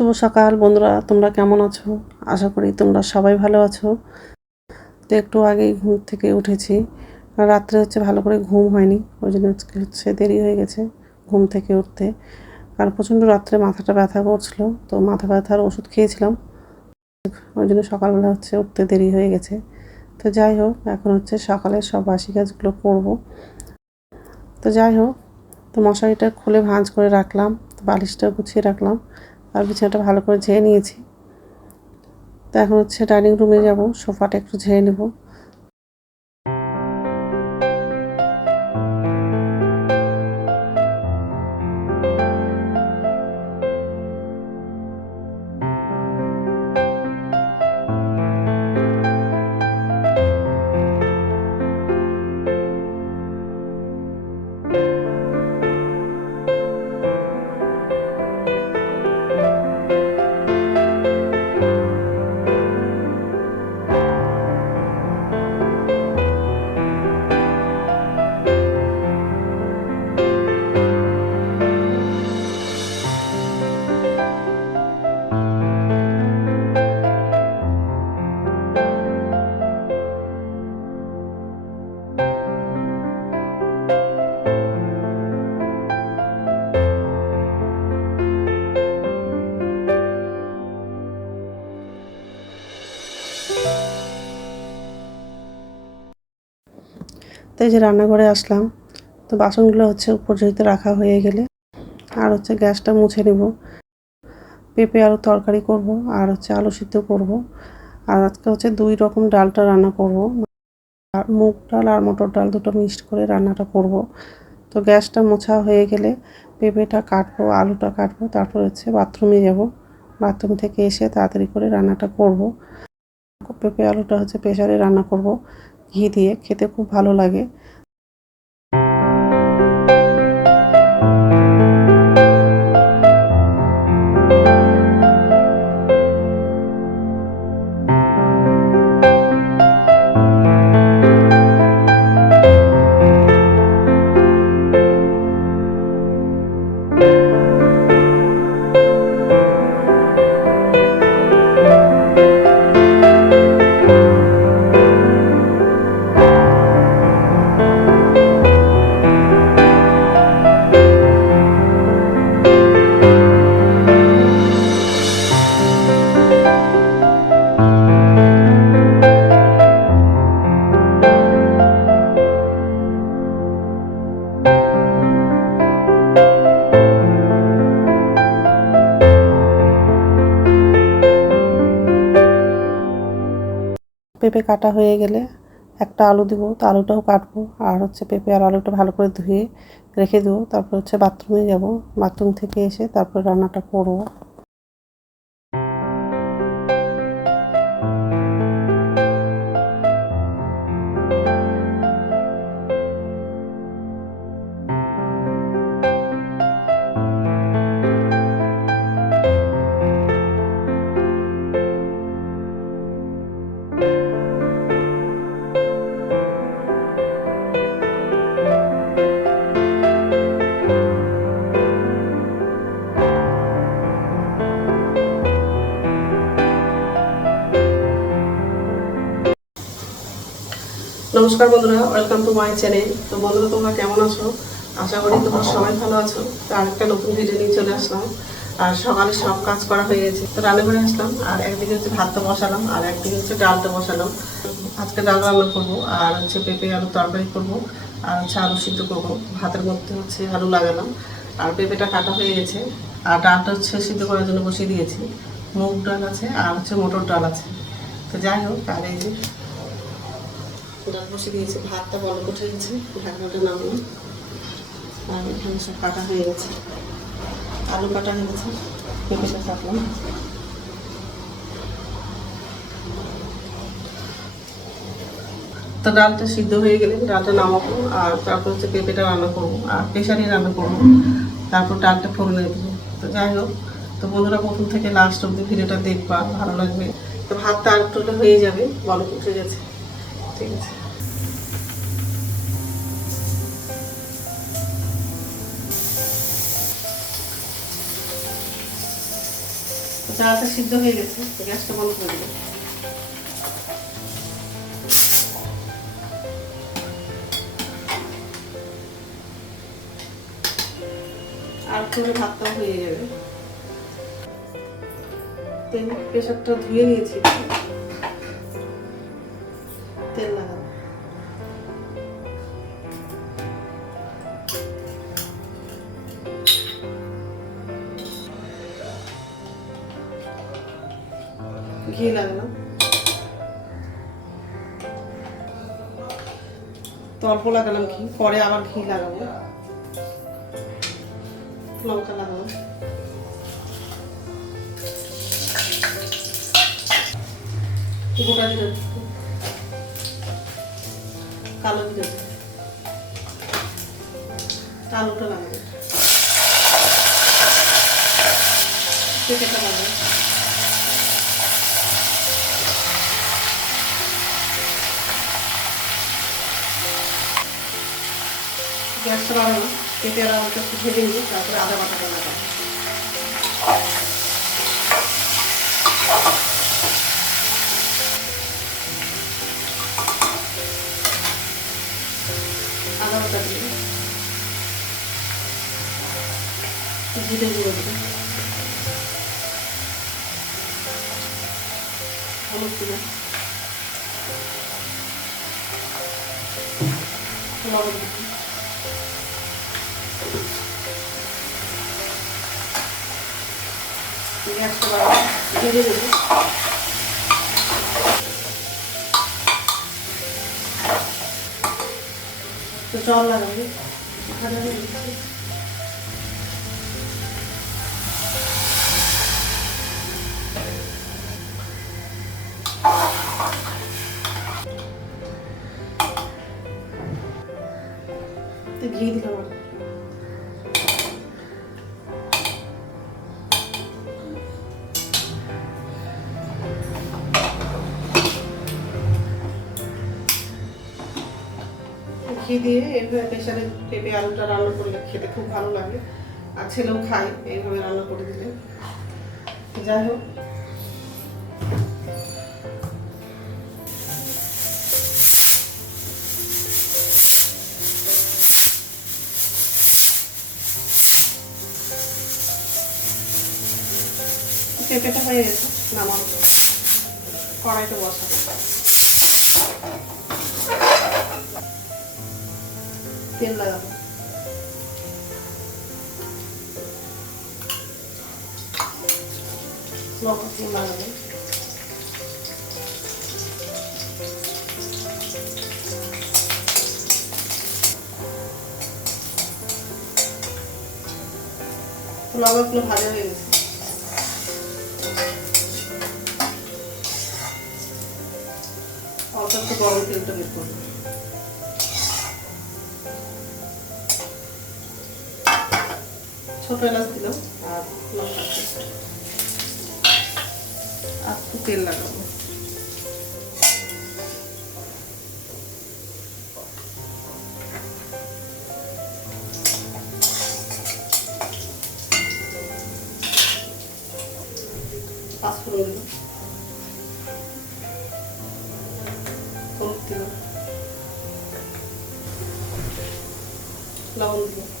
শুভ সকাল, বন্ধুরা। তোমরা কেমন আছো? আশা করি তোমরা সবাই ভালো আছো। তো একটু আগেই ঘুম থেকে উঠেছি। আর রাত্রে হচ্ছে ভালো করে ঘুম হয়নি। ওই জন্য আজকে হচ্ছে দেরি হয়ে গেছে ঘুম থেকে উঠতে। কারণ প্রচণ্ড রাত্রে মাথাটা ব্যথা করছিল। তো মাথা ব্যথার ওষুধ খেয়েছিলাম। ওই জন্য সকালবেলা হচ্ছে উঠতে দেরি হয়ে গেছে। তো যাই হোক, এখন হচ্ছে সকালে সব বাসি কাজগুলো করব। তো যাই হোক, তো মশারিটা খুলে ভাঁজ করে রাখলাম, বালিশটা গুছিয়ে রাখলাম। আর বিছানাটা ভালো করে ঝেয়ে নিয়েছি। তো এখন হচ্ছে ডাইনিং রুমে যাব, সোফাটা একটু ঝেয়ে নেব। তো এই যে রান্নাঘরে আসলাম, তো বাসনগুলো হচ্ছে উপর যেহেতু রাখা হয়ে গেলে, আর হচ্ছে গ্যাসটা মুছে নেব। পেঁপে আলু তরকারি করব, আর হচ্ছে আলু সিদ্ধ করব, আর আজকে হচ্ছে দুই রকম ডালটা রান্না করব। আর মুগ ডাল আর মটর ডাল দুটো মিক্সড করে রান্নাটা করব। তো গ্যাসটা মোছা হয়ে গেলে পেঁপেটা কাটবো, আলুটা কাটবো, তারপর হচ্ছে বাথরুমে যাব। বাথরুম থেকে এসে তাড়াতাড়ি করে রান্নাটা করব। পেঁপে আলুটা হচ্ছে প্রেশারে রান্না করব। ঘি দিয়ে খেতে খুব ভালো লাগে। পেঁপে কাটা হয়ে গেলে একটা আলু দিব, তো আলুটাও কাটবো। আর হচ্ছে পেঁপে আর আলুটা ভালো করে ধুয়ে রেখে দেবো। তারপর হচ্ছে বাথরুমে যাব। বাথরুম থেকে এসে তারপর রান্নাটা করব। নমস্কার বন্ধুরা ওয়েলকাম টু মাই চ্যানেল তো বন্ধুরা, তোমরা কেমন আছো? আশা করি তোমরা সবাই ভালো আছো। তো আরেকটা নতুন ভিডিও নিয়ে চলে আসলাম। আর সকালে সব কাজ করা হয়ে গেছে। তো রান্না করে আসলাম, আর একদিকে হচ্ছে ভাতটা বসালাম, আর একদিকে হচ্ছে ডালটা বসালাম। আজকে ডাল রান্না করব, আর হচ্ছে পেঁপে আলু তরকারি করব, আর হচ্ছে আলু সিদ্ধ করব। ভাতের মধ্যে হচ্ছে আলু লাগালাম, আর পেঁপেটা কাটা হয়ে গেছে। আর ডালটা হচ্ছে সিদ্ধ করার জন্য বসিয়ে দিয়েছি। মুগ ডাল আছে, আর হচ্ছে মটর ডাল আছে। তো যাই হোক আর এই যে ডাল বসে দিয়েছি ভাতটা বড় উঠে গেছে ঢাকনাটা নামলাম আর এখানে সব কাটা হয়ে গেছে। আলু কাটা হয়ে গেছে পেঁপেটা কাটলাম। তো ডালটা সিদ্ধ হয়ে গেলে ডালটা নামাবো, আর তারপর হচ্ছে পেঁপেটা রান্না করব, আর প্রেশারে রান্না করব। তারপর ডালটা ফোড়নে দেবো। তো যাই হোক, তো বন্ধুরা প্রথম থেকে লাস্ট অব্দি ভিডিওটা দেখবা, ভালো লাগবে। তো ভাতটা আর একটু হয়ে যাবে বলক উঠে গেছে। ঠিক আছে। চালটা সিদ্ধ হয়ে গেছে, গ্যাসটা বন্ধ করে দিলাম আর করে ভাতটাও হয়ে যাবে। প্রেশারটা ধুয়ে নিয়েছি। ঘি লাগালাম তো অল্প লাগালাম ঘি, পরে আবার ঘি লাগাবো। লঙ্কা লাগাবো। গোটা জিরে কালো জিরে আলুটা লাগাবো। পেঁপেটা লাগাবো। গ্যাসটা বাড়ানো পেঁপে আর আলুটা একটু ভেজে নিই তারপরে আদা বাটা দিয়ে জিরে গ্যাসটা বাড়াবো ভেজে দেবো তো জল লাগাবো ভাজা হয়ে গেছে তো ঘি দিলাম ঘি দিয়ে এইভাবে প্রেশারে পেঁপে আলুটা রান্না করলে খেতে খুব ভালো লাগে। আর ছেলেও খায়, এইভাবে রান্না করে দিলে। যাই হোক। পেঁপেটা হয়ে গেছে নামানো কড়াইতে বসাবো। তেল লাগাবো লঙ্কা তেল লাগাবো লঙ্কাগুলো ভাজা হয়ে গেছে অল্প একটু গরম তেলটা বের করব ছোট এলাচ দিলাম আর লঙ্কা পেস্ট আর তেল লাগাবো। পাঁচফোড়ন লবণ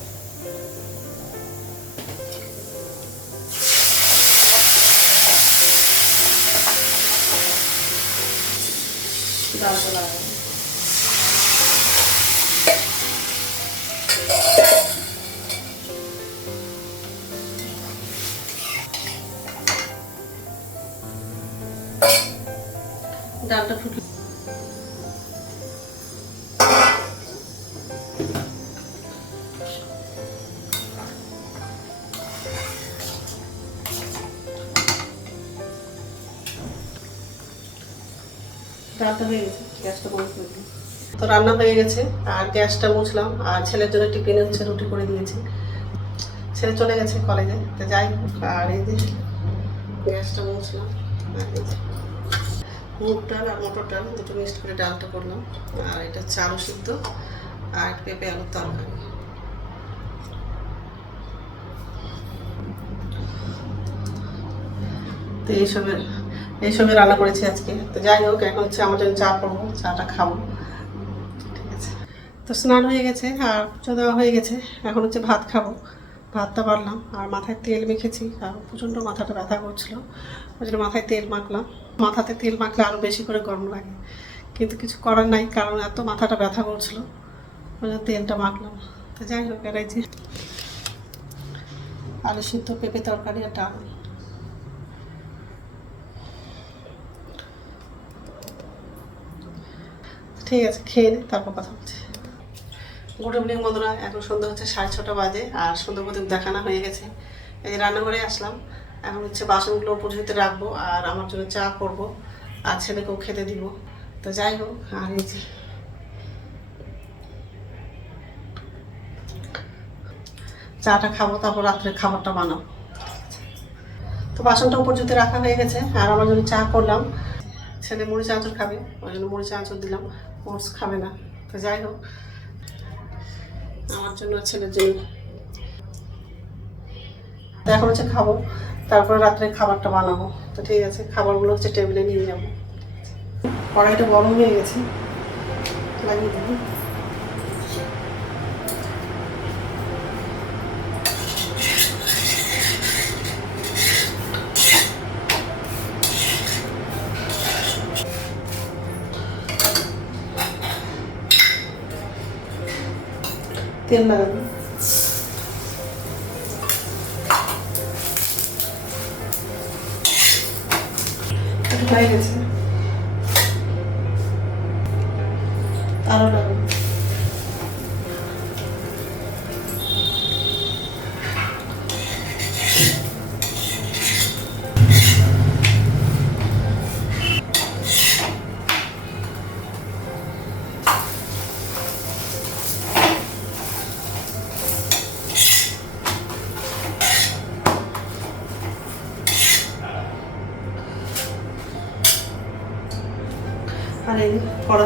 ডালটা লাগাবো ডালটা ফুটলে। ডালটা হয়ে গেছে, গ্যাসটা বন্ধ করে তো রান্না হয়ে গেছে, আর গ্যাসটা মুছলাম, আর ছেলের জন্য টিফিনে হচ্ছে, রুটি করে দিয়েছি। ছেলে চলে গেছে কলেজে, তো যাই আর এই যে গ্যাসটা মুছলাম মুগ ডাল আর মটর ডাল, দুটো মিক্সড করে ডালটা করলাম। আর এটা আলু সিদ্ধ আর পেঁপে আলুর তরকারি। তো এইসবের এইসবে রান্না করেছি আজকে। তো যাই হোক, এখন হচ্ছে আমার জন্য চা করব, চাটা খাব। ঠিক আছে। তো স্নান হয়ে গেছে, আর পুজো দেওয়া হয়ে গেছে। এখন হচ্ছে ভাত খাব। ভাতটা বাড়লাম, আর মাথায় তেল মেখেছি, আর প্রচণ্ড মাথাটা ব্যথা করছিল। ওই জন্য মাথায় তেল মাখলাম। মাথাতে তেল মাখলে আরও বেশি করে গরম লাগে। কিন্তু কিছু করার নাই, কারণ এত মাথাটা ব্যথা করছিল। ওই জন্য তেলটা মাখলাম। তো যাই হোক এরাই যে আলু সিদ্ধ, পেঁপে তরকারি, আর ডাল। ঠিক আছে, খেয়ে নে, তারপর কথা বলছি। গুড ইভিনিং বন্ধুরা, এখন সন্ধ্যা হচ্ছে সাড়ে ছটা বাজে আর সন্ধ্যা প্রদীপ দেখানো হয়ে গেছে। এই যে রান্নাঘরে আসলাম, এখন হচ্ছে বাসনগুলো পুজোতে রাখব আর আমার জন্য চা করব আর ছেলেকেও খেতে দিব। তো যাই হোক, আর এই যে চাটা খাব, তারপর রাত্রে খাবারটা বানাবো। তো বাসনটা জুতে রাখা হয়ে গেছে আর আমার জন্য চা করলাম। ছেলে মুড়ি চাঁচড় খাবে, ওই জন্য মুড়ি চাঁচড় দিলাম। ওটস খাবে না। তো যাই হোক, আমার জন্য ছেলের জন্য। এখন হচ্ছে খাব, তারপরে রাত্রে খাবারটা বানাবো। তো ঠিক আছে, খাবারগুলো হচ্ছে টেবিলে নিয়ে যাব। কড়াইটা গরম হয়ে গেছে, লাগিয়ে দেবো। তেল লাগাবো হয়ে গেছে আর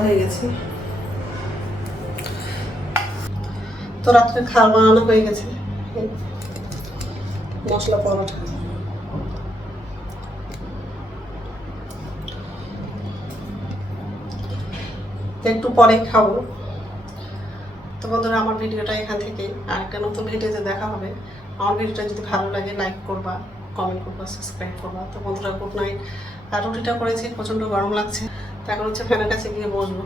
হয়ে গেছে। তো রাত্রে বানানো হয়ে গেছে। মশলা, পরোটা। একটু পরে খাব। তো বন্ধুরা, আমার ভিডিওটা এখান থেকে আর একটা নতুন ভিডিওতে দেখা হবে। আমার ভিডিওটা যদি ভালো লাগে লাইক করবা কমেন্ট করবা সাবস্ক্রাইব করবা। তো বন্ধুরা গুড নাইট আর রুটিটা করেছি, প্রচণ্ড গরম লাগছে। এখন হচ্ছে ফ্যানের কাছে গিয়ে বসবো।